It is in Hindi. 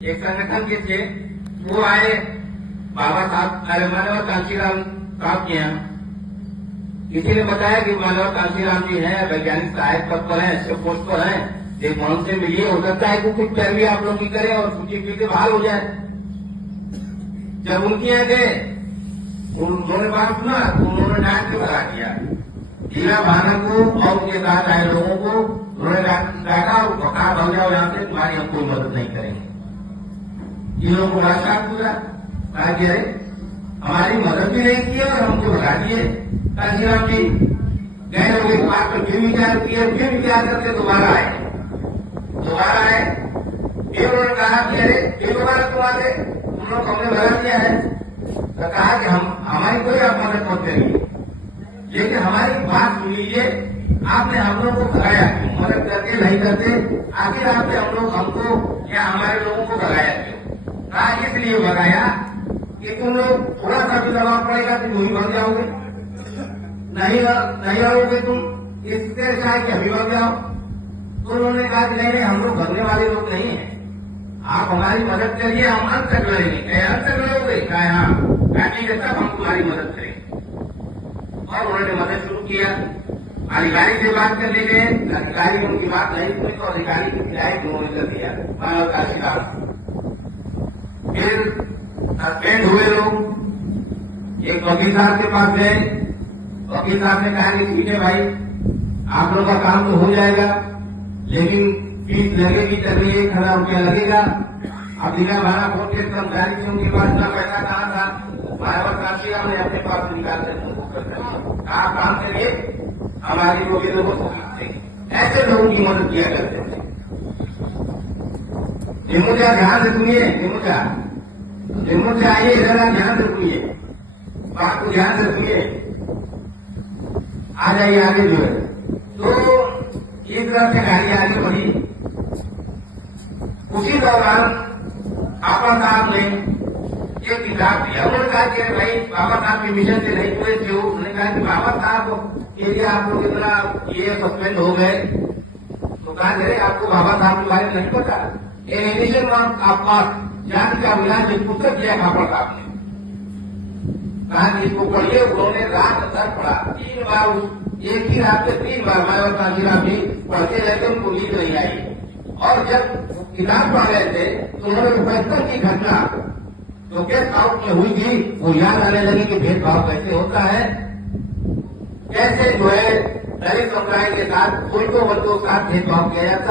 एक संगठन के थे, वो आए बाबा साहब अरे मानव कांशीराम साहब के यहाँ। किसी ने बताया कि मानव कांशीराम जी हैं, वैज्ञानिक सहायक पद पर हैं, अच्छे पोस्ट पर हैं, एक मन से मिलिए, हो सकता है कि कुछ पैरवी आप लोग की करें और सूची पी के बहाल हो जाए। जब उनके यहाँ गए, उन्होंने बात सुना तो उन्होंने डांट के भगा दिया। हीरा भाना को और उनके साथ आए लोगों को उन्होंने डांटा और भगा भाग जाओ यहाँ से, तुम्हारी हम कोई मदद नहीं करेंगे। इन लोगों को रास्ता पूरा कहा कि अरे हमारी मदद भी नहीं की और हमको भगा दिए। कांशीराम जी गए लोग एक बात पर फिर विचार किए, फिर विचार करके दोबारा आए। फिर उन्होंने कहा कि अरे फिर दोबारा तुम आ गए, तुम लोग हमने भगा दिया है। तो कहा कि हमारी कोई आप मदद मत करिए, लेकिन हमारी बात सुन लीजिए, आपने हम लोग को भगाया क्यों? मदद करके नहीं करते, आखिर आपने हमको या हमारे लोगों को भगाया क्यों? कहा इसलिए भगाया कि तुम लोग थोड़ा सा भी दबाव पड़ेगा तो तुम ही भग जाओगे, नहीं रहोगे तुम, इससे चाहे कि अभी भग जाओ। तो उन्होंने कहा कि नहीं, हम लोग भगने वाले लोग नहीं हैं, आप हमारी मदद करिए, हम अंत तक लड़ेंगे। कहे अंत तक लड़ोगे? कहा हाँ, ठीक है, तब हम तुम्हारी मदद करेंगे। और उन्होंने मदद शुरू किया। अधिकारी से बात करने गए, अधिकारी ने उनकी बात नहीं सुनी तो अधिकारी की हिदायत उन्होंने कर दिया मानव कांशीराम। फिर सस्पेंड हुए लोग, एक वकील साहब के पास गए। वकील साहब ने कहा कि ठीक है भाई, आप लोगों का काम तो हो जाएगा, लेकिन फीस लगेगी, तभी 1,000 रुपया लगेगा। अब हीरा भाना कोर्ट के कर्मचारी से उनके पास इतना पैसा कहा था, मानव कांशीराम ने अपने पास निकाल कर उनको कर दिया। आप काम करिए, हमारी रोगियों को ऐसे लोगों की मदद किया करते थे। निमुचा ध्यान से सुनिए, निमुचा आइए जरा ध्यान से सुनिए, बात को ध्यान से सुनिए, आ जाइए आगे जो है। तो इस तरह से गाड़ी आगे बढ़ी। उसी दौरान बाबा साहब ने एक किताब दिया। उन्होंने कहा कि भाई बाबा साहब के मिशन से नहीं पूरे थे। उन्होंने कहा कि बाबा साहब के लिए आप लोग इतना ये सस्पेंड हो गए, तो कहा अरे आपको बाबा साहब के बारे में नहीं पता? एनिमेशन आपका जाति का विलास एक पुस्तक दिया खापड़ साहब ने, कहा कि इसको पढ़िए। उन्होंने रात भर पढ़ा, 3 बार, एक ही रात में 3 बार मानव कांशीराम जी पढ़ते रहते, उनको नींद नहीं आई। और जब किताब पढ़ रहे थे तो उन्होंने बचपन की घटना जो गेस्ट हाउस में हुई थी वो याद आने लगी कि भेदभाव कैसे होता है, कैसे जो है दलित समुदाय के साथ, बुजुर्गों वर्गों के साथ भेदभाव किया जाता है।